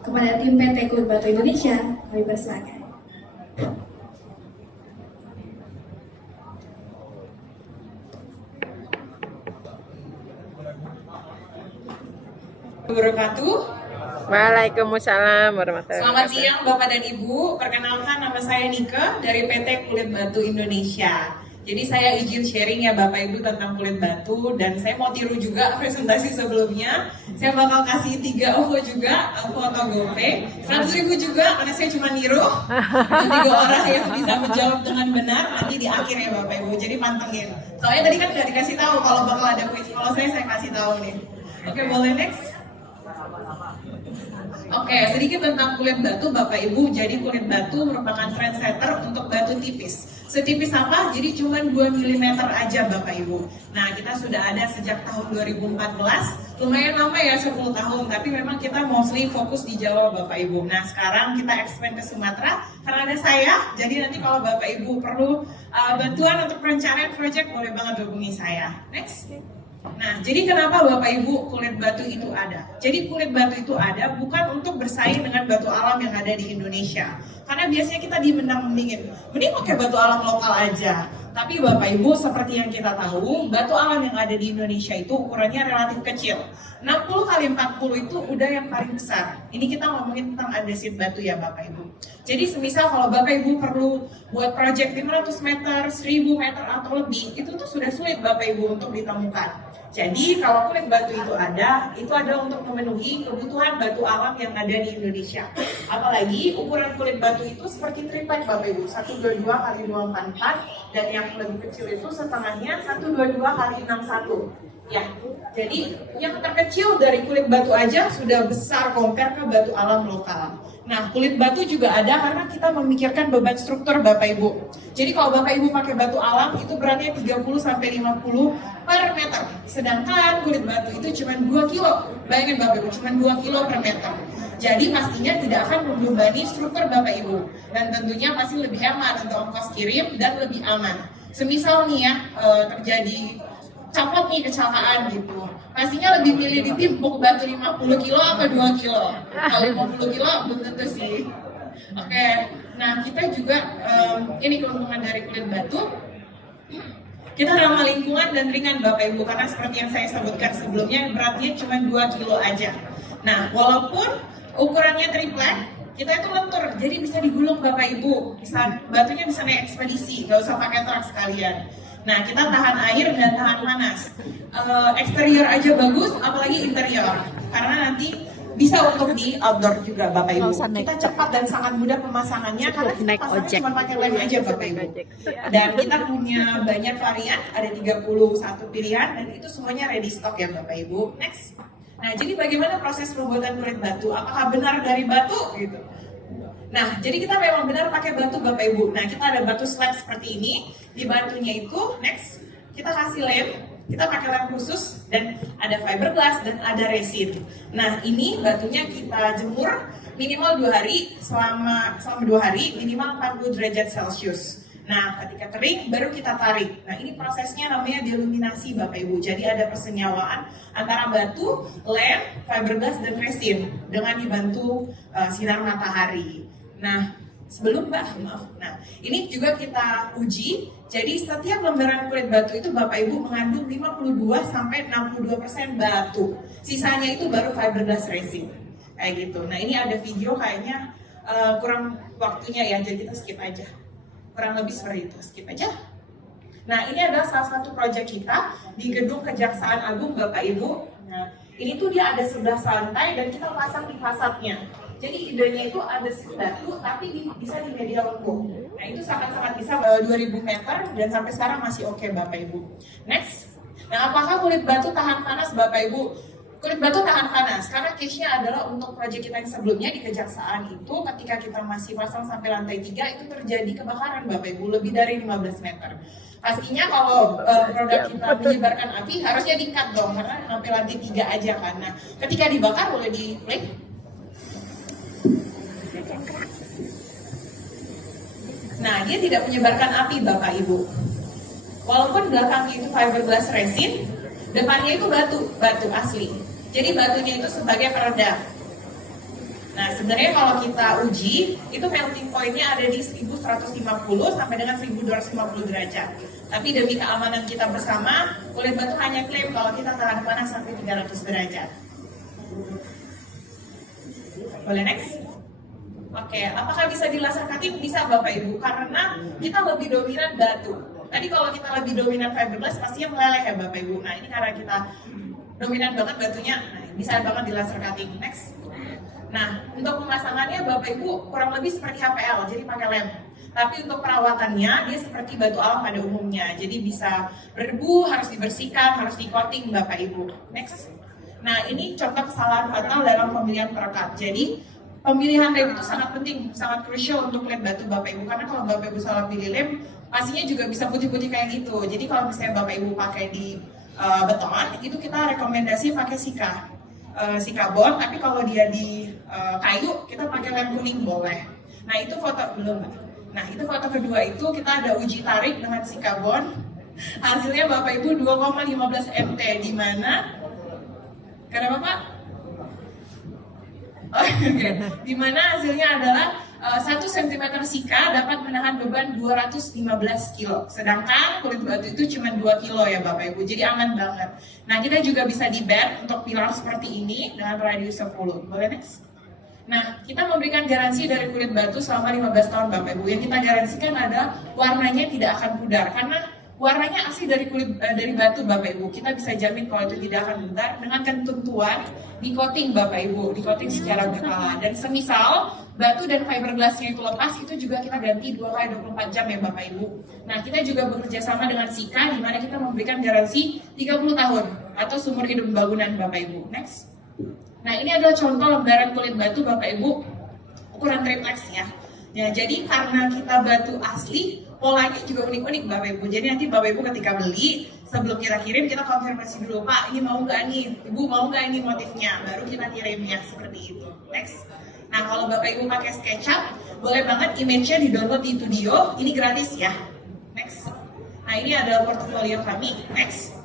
Kepada tim PT Kulit Batu Indonesia, kami persilakan. Wabarakatuh. Waalaikumsalam warahmatullahi Selamat wabarakatuh. siang Bapak dan Ibu. Perkenalkan, nama saya Nika dari PT Kulit Batu Indonesia. Jadi saya izin sharing ya Bapak Ibu tentang kulit batu, dan saya mau tiru juga presentasi sebelumnya. Saya bakal kasih 3 OVO juga, OVO atau GoPay. 100.000 juga karena saya cuma niru. Dan 3 orang yang bisa menjawab dengan benar nanti di akhir ya Bapak Ibu. Jadi pantengin. Soalnya tadi kan udah dikasih tahu kalau bakal ada quiz. Kalau saya kasih tahu nih. Oke, boleh next? Oke, sedikit tentang kulit batu Bapak Ibu. Jadi kulit batu merupakan trendsetter untuk batu tipis. Setipis apa? Jadi cuma 2 mm aja Bapak Ibu. Nah, kita sudah ada sejak tahun 2014. Lumayan lama ya, 10 tahun. Tapi memang kita mostly fokus di Jawa Bapak Ibu. Nah, sekarang kita expand ke Sumatera karena ada saya. Jadi nanti kalau Bapak Ibu perlu bantuan untuk perencanaan project, boleh banget hubungi saya. Next. Nah, jadi kenapa Bapak Ibu kulit batu itu ada? Jadi kulit batu itu ada bukan untuk bersaing dengan batu alam yang ada di Indonesia. Karena biasanya kita dimending-mendingin, mending pakai batu alam lokal aja. Tapi Bapak Ibu, seperti yang kita tahu, batu alam yang ada di Indonesia itu ukurannya relatif kecil. 60 kali 40 itu udah yang paling besar. Ini kita ngomongin tentang andesit batu ya Bapak Ibu. Jadi semisal kalau Bapak Ibu perlu buat project 500 meter, 1000 meter atau lebih, itu tuh sudah sulit Bapak Ibu untuk ditemukan. Jadi kalau kulit batu itu ada untuk memenuhi kebutuhan batu alam yang ada di Indonesia. Apalagi ukuran kulit batu itu seperti triplek Bapak Ibu, 122 kali 244, dan yang lebih kecil itu setengahnya 122 kali 61. Ya, jadi yang terkecil dari kulit batu aja sudah besar compare ke batu alam lokal. Nah, kulit batu juga ada karena kita memikirkan beban struktur Bapak Ibu. Jadi kalau Bapak Ibu pakai batu alam itu beratnya 30-50 per meter. Sedangkan kulit batu itu cuma 2 kilo. Bayangin Bapak Ibu, cuma 2 kilo per meter. Jadi pastinya tidak akan membebani struktur Bapak Ibu. Dan tentunya pasti lebih hemat untuk ongkos kirim dan lebih aman. Semisal nih ya, terjadi copot nih kecelakaan gitu, pastinya lebih pilih ditimpuk batu 50 kilo apa 2 kilo. Kalau 50 kilo belum tentu sih. Oke, nah kita juga ini keuntungan dari kulit batu, kita ramah lingkungan dan ringan Bapak Ibu, karena seperti yang saya sebutkan sebelumnya, beratnya cuma 2 kilo aja. Nah, walaupun ukurannya triplek, kita itu lentur, jadi bisa digulung Bapak Ibu, batunya bisa naik ekspedisi, nggak usah pakai truk sekalian. Nah, kita tahan air dan tahan panas. Eksterior aja bagus, apalagi interior. Karena nanti bisa untuk di outdoor juga Bapak Ibu. Kita cepat dan sangat mudah pemasangannya karena kita pasangnya cuma pakai lem aja Bapak Ibu. Dan kita punya banyak varian, ada 31 pilihan, dan itu semuanya ready stock ya Bapak Ibu. Next. Nah, jadi bagaimana proses pembuatan kulit batu? Apakah benar dari batu gitu? Nah, jadi kita memang benar pakai batu Bapak Ibu. Nah, kita ada batu slab seperti ini. Di batunya itu, next, kita kasih lem. Kita pakai lem khusus, dan ada fiberglass dan ada resin. Nah, ini batunya kita jemur minimal 2 hari, selama 2 hari, minimal 40 derajat Celcius. Nah, ketika kering, baru kita tarik. Nah, ini prosesnya namanya deluminasi Bapak Ibu. Jadi ada persenyawaan antara batu, lem, fiberglass, dan resin dengan dibantu sinar matahari. Nah, Nah, ini juga kita uji. Jadi setiap lembaran kulit batu itu Bapak Ibu mengandung 52-62% batu. Sisanya itu baru fiberglass resin. Kayak gitu. Nah, ini ada video kayaknya kurang waktunya ya, jadi kita skip aja. Kurang lebih seperti itu, skip aja. Nah, ini adalah salah satu proyek kita di Gedung Kejaksaan Agung Bapak Ibu. Nah, ini tuh dia ada 11 lantai dan kita pasang di fasadnya. Jadi idenya itu ada batu tapi bisa di media lengkung. Nah, itu sangat-sangat bisa 2000 meter dan sampai sekarang masih oke Bapak Ibu. Next. Nah, apakah kulit batu tahan panas Bapak Ibu? Kulit batu tahan panas karena case-nya adalah untuk proyek kita yang sebelumnya di Kejaksaan itu, ketika kita masih pasang sampai lantai 3 itu terjadi kebakaran Bapak Ibu lebih dari 15 meter. Pastinya kalau produk kita menyebarkan api harusnya di-cut dong karena sampai lantai 3 aja kan. Nah, ketika dibakar boleh di-play. Nah, dia tidak menyebarkan api Bapak Ibu. Walaupun belakangnya itu fiberglass resin, depannya itu batu asli. Jadi batunya itu sebagai peredam. Nah, sebenarnya kalau kita uji, itu melting point-nya ada di 1150 sampai dengan 1250 derajat. Tapi demi keamanan kita bersama, kulit batu hanya klaim kalau kita tahan panas sampai 300 derajat. Boleh next? Oke, apakah bisa di laser cutting? Bisa Bapak Ibu, karena kita lebih dominan batu. Tadi kalau kita lebih dominan fiberglass, pastinya meleleh ya Bapak Ibu. Nah ini karena kita dominan banget batunya, nah, bisa banget di laser cutting. Next. Nah, untuk pemasangannya Bapak Ibu kurang lebih seperti HPL, jadi pakai lem. Tapi untuk perawatannya dia seperti batu alam pada umumnya. Jadi bisa berdebu, harus dibersihkan, harus di-coating Bapak Ibu. Next. Nah, ini contoh kesalahan fatal dalam pemilihan perekat. Jadi, pemilihan lem itu sangat penting, sangat crucial untuk lem batu Bapak Ibu. Karena kalau Bapak Ibu salah pilih lem, pastinya juga bisa putih-putih kayak gitu. Jadi kalau misalnya Bapak Ibu pakai di beton, itu kita rekomendasi pakai Sika bond. Tapi kalau dia di kayu, kita pakai lem kuning boleh. Nah itu foto belum. Nah itu foto kedua itu kita ada uji tarik dengan Sika bond. Hasilnya Bapak Ibu 2,15 mt, di mana? Kenapa Pak? Okay. Di mana hasilnya adalah 1 cm Sika dapat menahan beban 215 kg. Sedangkan kulit batu itu cuma 2 kg ya Bapak Ibu. Jadi aman banget. Nah, kita juga bisa di-bend untuk pilar seperti ini dengan radius 10. Boleh next? Nah, kita memberikan garansi dari kulit batu selama 15 tahun Bapak Ibu. Yang kita garansikan adalah warnanya tidak akan pudar karena warnanya asli dari dari batu Bapak Ibu. Kita bisa jamin kalau itu tidak akan pudar dengan ketentuan di coating Bapak Ibu, di coating secara berkala. Dan semisal batu dan fiberglassnya itu lepas, itu juga kita ganti 2 kali 24 jam ya Bapak Ibu. Nah kita juga bekerja sama dengan Sika, di mana kita memberikan garansi 30 tahun atau seumur hidup bangunan Bapak Ibu. Next. Nah ini adalah contoh lembaran kulit batu Bapak Ibu, ukuran triplex ya. Ya jadi karena kita batu asli, polanya juga unik-unik Bapak Ibu. Jadi nanti Bapak Ibu ketika beli, sebelum kita kirim kita konfirmasi dulu, Pak ini mau nggak nih, Ibu mau nggak ini motifnya, baru kita kirimnya seperti itu. Next. Nah kalau Bapak Ibu pakai SketchUp, boleh banget image-nya di-download di Studio, ini gratis ya. Next. Nah ini adalah portofolio kami. Next.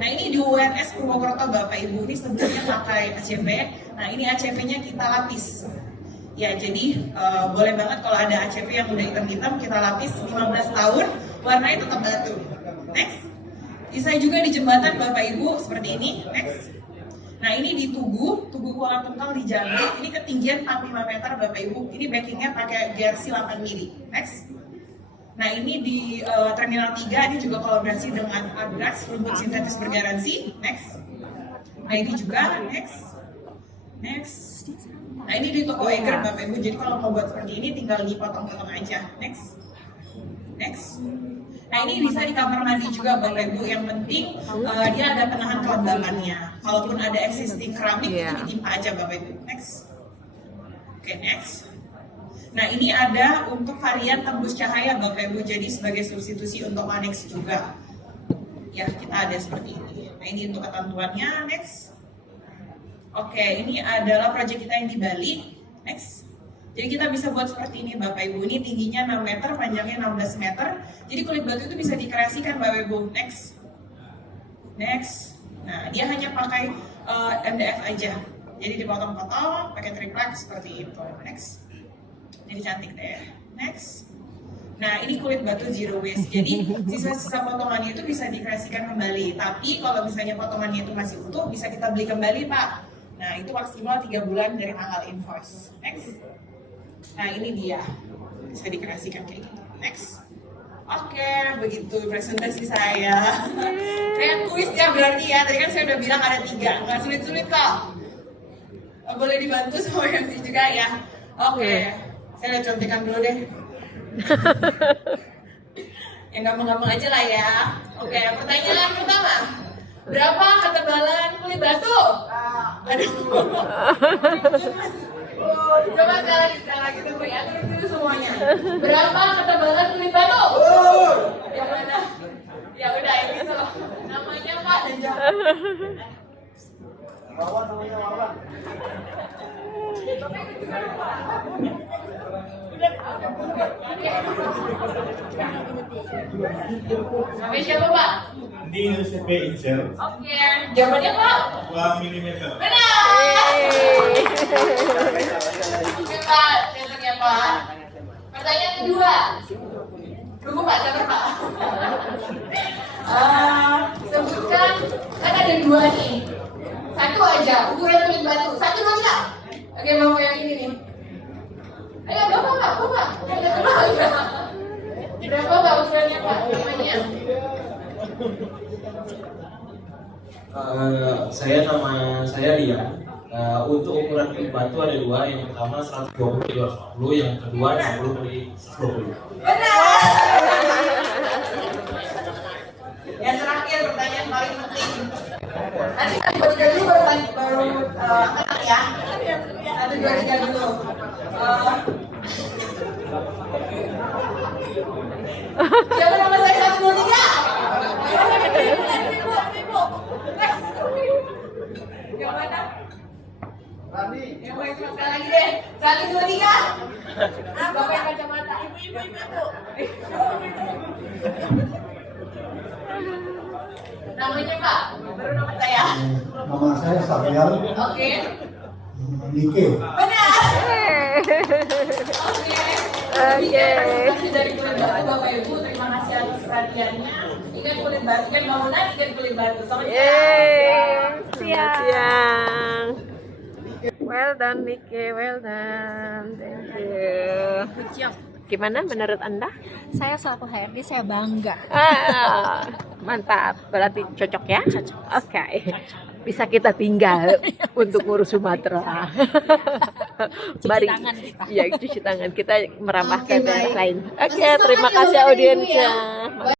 Nah ini di UNS Purwokerto Bapak Ibu, ini sebelumnya pakai ACV. Nah ini ACV-nya kita lapis. Ya jadi boleh banget kalau ada ACV yang udah hitam-hitam kita lapis 15 tahun, warnanya tetap batu. Next. Bisa juga di jembatan Bapak Ibu seperti ini. Next. Nah ini di tugu kolam tunggal di Jambi, ini ketinggian 45 meter Bapak Ibu. Ini backingnya pakai jersey 8 mili. Next. Nah ini di Terminal 3, ini juga kolaborasi dengan Agrax, rumput sintetis bergaransi. Next. Nah ini juga. Next. Next. Nah ini di toko Eger Bapak Ibu, jadi kalau mau buat seperti ini tinggal dipotong-potong aja. Next. Next. Nah ini bisa di kamar mandi juga Bapak Ibu, yang penting dia ada penahan kelembabannya. Kalaupun ada existing keramik itu ditimpa aja Bapak Ibu. Next. Oke, next. Nah ini ada untuk varian tembus cahaya Bapak Ibu, jadi sebagai substitusi untuk Manex juga. Ya kita ada seperti ini. Nah ini untuk ketentuannya. Next. Oke, ini adalah proyek kita yang di Bali. Next. Jadi kita bisa buat seperti ini Bapak Ibu. Ini tingginya 6 meter, panjangnya 16 meter. Jadi kulit batu itu bisa dikreasikan Bapak Ibu. Next. Next. Nah, dia hanya pakai MDF aja. Jadi dipotong-potong, pakai triplex seperti itu. Next. Jadi cantik deh. Next. Nah, ini kulit batu zero waste. Jadi sisa-sisa potongannya itu bisa dikreasikan kembali. Tapi kalau misalnya potongannya itu masih utuh, bisa kita beli kembali Pak. Nah, itu maksimal 3 bulan dari tanggal invoice. Next. Nah, ini dia. Bisa dikreasikan kayak gitu. Next. Oke, begitu presentasi saya. Saya kuis ya berarti ya. Tadi kan saya udah bilang ada 3. Nggak sulit-sulit kok. Boleh dibantu sama MC juga ya. Oke. Saya udah contekan dulu deh. Yang gampang-gampang aja lah ya. Oke, pertanyaan pertama. Berapa ketebalan kulit batu? Aduh. Coba sekali lagi tunggu ya, terus semuanya. Berapa ketebalan kulit batu? Yang mana? Ya udah yang itu. Namanya Pak dan jawab. Wawan namanya Wawan. Sampai siapa Pak? Di UCP Ijel. Oke, jawabannya Pak? 2 mm. Benar. Pak. Pertanyaan kedua. Tunggu Pak, sabar Pak. Sebutkan, kan ada dua nih. Satu aja, ukuran kulit batu. Satu, dua, tiga. Oke, mau yang ini nih. Ayo, bapak. Ada kenal ya. Berapa Pak ukurannya Pak? Namanya? Nama saya Lian. Untuk ukuran kulit batu ada dua. Yang pertama 120 kali 240, yang kedua 60 kali 120. Benar. Yang terakhir pertanyaan paling penting. Nanti kita tiga dulu baru angkat ya. 1, 2, 3 dulu. Siapa nama saya 1, 2, 3? Yang mana? Yang baik sekali lagi deh. 1, 2, 3. Bapak yang kacamata. Ibu. Namanya Pak, baru nama saya. Nama saya Sabrial Oke. Nike. Benar. Oke. Terima kasih dari kulit batu Bapak Ibu. Terima kasih atas perhatiannya. Ikan kulit batu, ikan bangunan, ikan kulit batu. Selamat Siang. Well done, Nike. Well done. Thank you. Gimana menurut Anda? Saya selaku HRD, saya bangga. Mantap. Berarti cocok ya? Cocok. Oke. Bisa kita tinggal untuk ngurus Sumatera. Mari. Tangan kita. Ya, cuci tangan. Kita merambah ke Oke, daerah baik. lain. Oke, Masih terima semangat ya, kasih Bapak Ibu, audiensnya. ya.